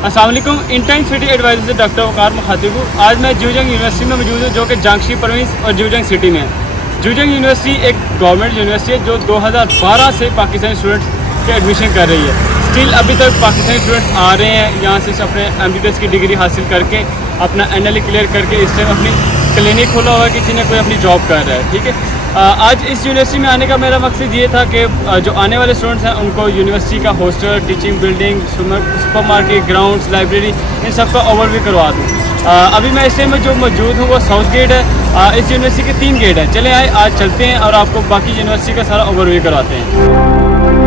अस्सलाम वालेकुम। Intern city adviser से डॉक्टर वकार मुखातिब हूँ। आज मैं ज्यूजंग यूनिवर्सिटी में मौजूद हूँ, जो कि जांगशी प्रोविंस और ज्यूजंग सिटी में है। ज्यूजंग यूनिवर्सिटी एक गवर्नमेंट यूनिवर्सिटी है जो 2012 से पाकिस्तानी स्टूडेंट्स के एडमिशन कर रही है। स्टिल अभी तक पाकिस्तानी स्टूडेंट्स आ रहे हैं यहाँ से अपने MBBS की डिग्री हासिल करके, अपना NLA क्लियर करके इस टाइम अपनी क्लिनिक खोला हुआ है, किसी ने कोई अपनी जॉब कर रहा है। ठीक है, आज इस यूनिवर्सिटी में आने का मेरा मकसद ये था कि जो आने वाले स्टूडेंट्स हैं उनको यूनिवर्सिटी का hostel, teaching building, supermarket, grounds, library, इन सब का ओवरव्यू करवा दूँ। अभी मैं इस टाइम में जो मौजूद हूँ वो साउथ गेट है। इस यूनिवर्सिटी के 3 गेट हैं। चले आए आज चलते हैं और आपको बाकी यूनिवर्सिटी का सारा ओवरव्यू करवाते हैं।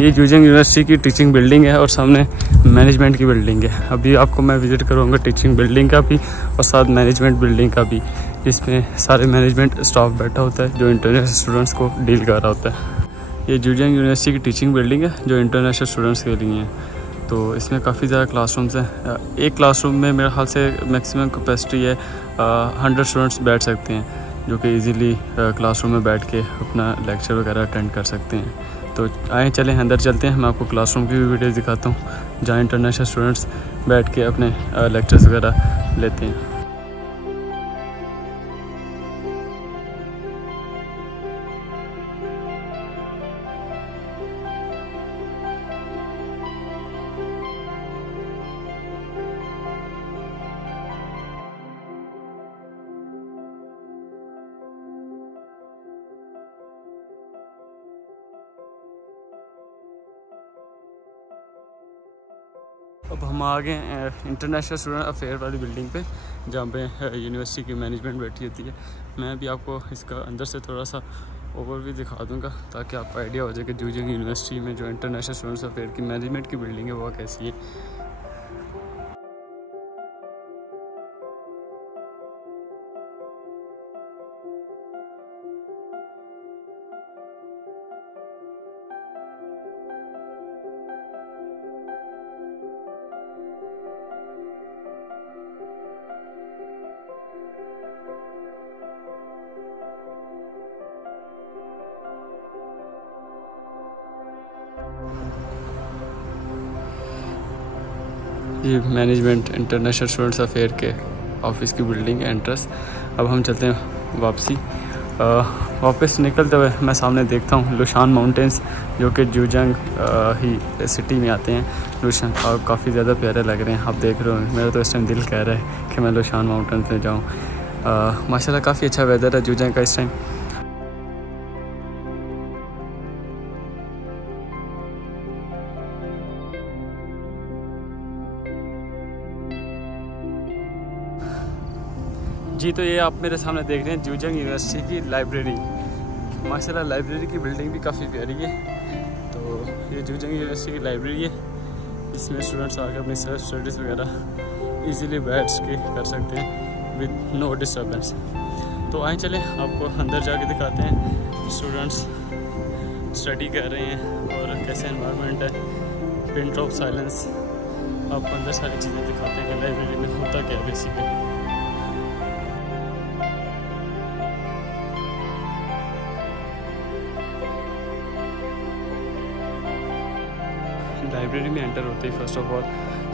ये ज्यूजंग यूनिवर्सिटी की टीचिंग बिल्डिंग है और सामने मैनेजमेंट की बिल्डिंग है। अभी आपको मैं विज़िट करूँगा टीचिंग बिल्डिंग का भी और साथ मैनेजमेंट बिल्डिंग का भी, जिसमें सारे मैनेजमेंट स्टाफ बैठा होता है जो इंटरनेशनल स्टूडेंट्स को डील कर रहा होता है। ये ज्यूजंग यूनिवर्सिटी की टीचिंग बिल्डिंग है जो इंटरनेशनल स्टूडेंट्स के लिए है। तो इसमें काफ़ी ज़्यादा क्लासरूम्स हैं। एक क्लासरूम में मेरे ख्याल से मैक्सिमम कैपेसिटी है 100 स्टूडेंट्स बैठ सकते हैं, जो कि इजीली क्लासरूम में बैठ के अपना लेक्चर वगैरह अटेंड कर सकते हैं। तो आए चलें अंदर चलते हैं, मैं आपको क्लासरूम की भी वीडियो दिखाता हूँ जहाँ इंटरनेशनल स्टूडेंट्स बैठ के अपने लेक्चर्स वगैरह लेते हैं। अब हम आ गए इंटरनेशनल स्टूडेंट अफेयर वाली बिल्डिंग पे, जहाँ पे यूनिवर्सिटी की मैनेजमेंट बैठी होती है। मैं भी आपको इसका अंदर से थोड़ा सा ओवरव्यू दिखा दूंगा ताकि आपको आइडिया हो जाए कि ज्यूजंग यूनिवर्सिटी में जो इंटरनेशनल स्टूडेंट्स अफेयर की मैनेजमेंट की बिल्डिंग है वो कैसी है। ये मैनेजमेंट इंटरनेशनल स्टूडेंट्स अफेयर के ऑफिस की बिल्डिंग है एंट्रेंस। अब हम चलते हैं वापसी। वापस निकलते हुए मैं सामने देखता हूँ लुशान माउंटेंस, जो कि ज्यूजंग ही सिटी में आते हैं। लुशान और काफ़ी ज़्यादा प्यारे लग रहे हैं, आप देख रहे हो। मेरा तो इस टाइम दिल कह रहा है कि मैं लुशान माउंटेंस में जाऊँ। माशाल्लाह काफ़ी अच्छा वेदर है ज्यूजंग का इस टाइम। जी, तो ये आप मेरे सामने देख रहे हैं ज्यूजंग यूनिवर्सिटी की लाइब्रेरी। माशाल्लाह लाइब्रेरी की बिल्डिंग भी काफ़ी प्यारी है। तो ये ज्यूजंग यूनिवर्सिटी की लाइब्रेरी है, इसमें स्टूडेंट्स आकर अपनी सेल्फ स्टडीज़ वगैरह इजीली बैठ के कर सकते हैं विद नो डिस्टर्बेंस। तो आए चलें आपको अंदर जाके दिखाते हैं स्टूडेंट्स स्टडी कर रहे हैं और कैसे एनवायरनमेंट है, पिन ऑफ साइलेंस। आपको अंदर सारी चीज़ें दिखाते हैं कि लाइब्रेरी में होता क्या है बेसिकली। लाइब्रेरी में एंटर होते ही फर्स्ट ऑफ ऑल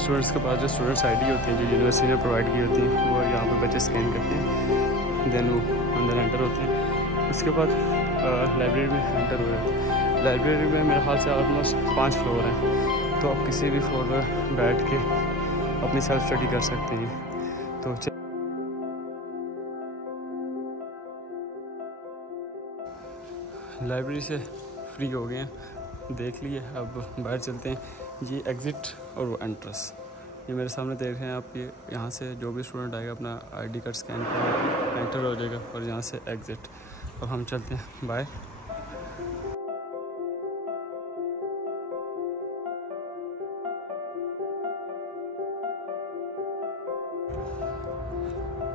स्टूडेंट्स के पास जो स्टूडेंट्स ID होती हैं जो यूनिवर्सिटी ने प्रोवाइड की होती हैं वो यहाँ पे बच्चे स्कैन करते हैं, देन वो अंदर एंटर होते हैं। उसके बाद लाइब्रेरी में एंटर हो रहे हैं। लाइब्रेरी में मेरे ख्याल से ऑलमोस्ट 5 फ्लोर हैं, तो आप किसी भी फ्लोर पर बैठ के अपनी सेल्फ स्टडी कर सकते हैं। तो लाइब्रेरी से फ्री हो गए हैं, देख लिए। अब बाहर चलते हैं। ये एग्ज़िट और वो एंट्रेंस, ये मेरे सामने देख रहे हैं आप। ये यहाँ से जो भी स्टूडेंट आएगा अपना ID कार्ड स्कैन कर एंटर हो जाएगा और यहाँ से एग्ज़िट। अब हम चलते हैं, बाय।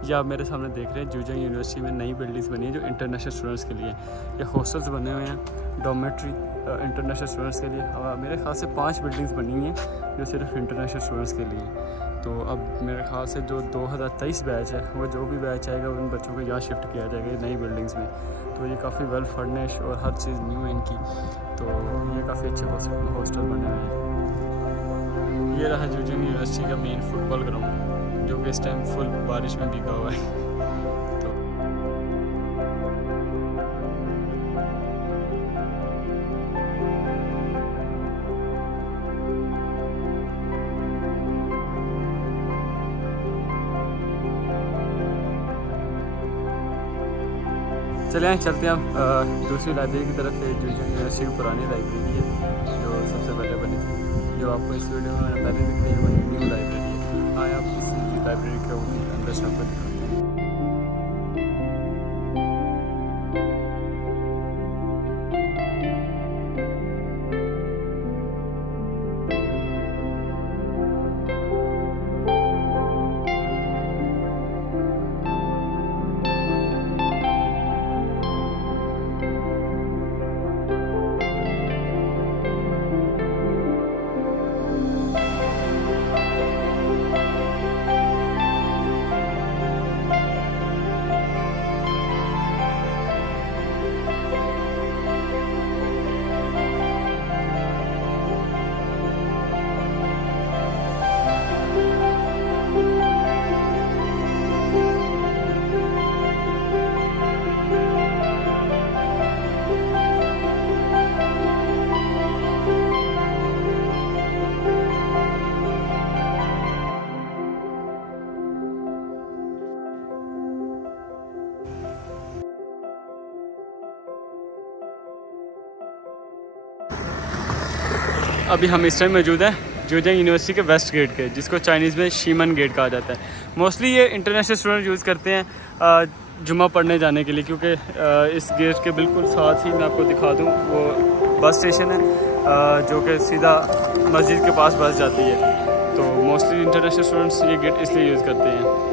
ये आप मेरे सामने देख रहे हैं ज्यूजिंग यूनिवर्सिटी में नई बिल्डिंग्स बनी है जो इंटरनेशनल स्टूडेंट्स के लिए। ये हॉस्टल्स बने हुए हैं डॉर्मेट्री इंटरनेशनल स्टूडेंट्स के लिए। मेरे ख्याल से 5 बिल्डिंग्स बनी हुई हैं जो सिर्फ इंटरनेशनल स्टूडेंट्स के लिए। तो अब मेरे ख्याल से जो 2023 बैच है वो जो भी बैच आएगा उन बच्चों को यहाँ शिफ्ट किया जाएगा नई बिल्डिंग्स में। तो ये काफ़ी वेल फर्निश और हर चीज़ न्यू है इनकी। तो ये काफ़ी अच्छे हॉस्टल बने हुए हैं। ये रहा ज्यूजिंग यूनिवर्सिटी का मेन फुटबॉल ग्राउंड जो कि इस टाइम फुल बारिश में भीगा हुआ है। चले आए चलते हैं हम दूसरी लाइब्रेरी की तरफ। ज्यूजिंग यूनिवर्सिटी की पुरानी लाइब्रेरी है जो सबसे पहले बनी थी, जो आपको इस वीडियो में मैंने पहले दिख रही है वो न्यू लाइब्रेरी है। आए आप इस लाइब्रेरी के अंदर से आपको दिखाते हैं। अभी हम इस टाइम मौजूद हैं ज्यूजिंग यूनिवर्सिटी के वेस्ट गेट के, जिसको चाइनीज़ में शीमन गेट कहा जाता है। मोस्टली ये इंटरनेशनल स्टूडेंट यूज़ करते हैं जुम्मा पढ़ने जाने के लिए, क्योंकि इस गेट के बिल्कुल साथ ही मैं आपको दिखा दूँ वो बस स्टेशन है जो कि सीधा मस्जिद के पास बस जाती है। तो मोस्टली इंटरनेशनल स्टूडेंट्स ये गेट इसलिए यूज़ करते हैं।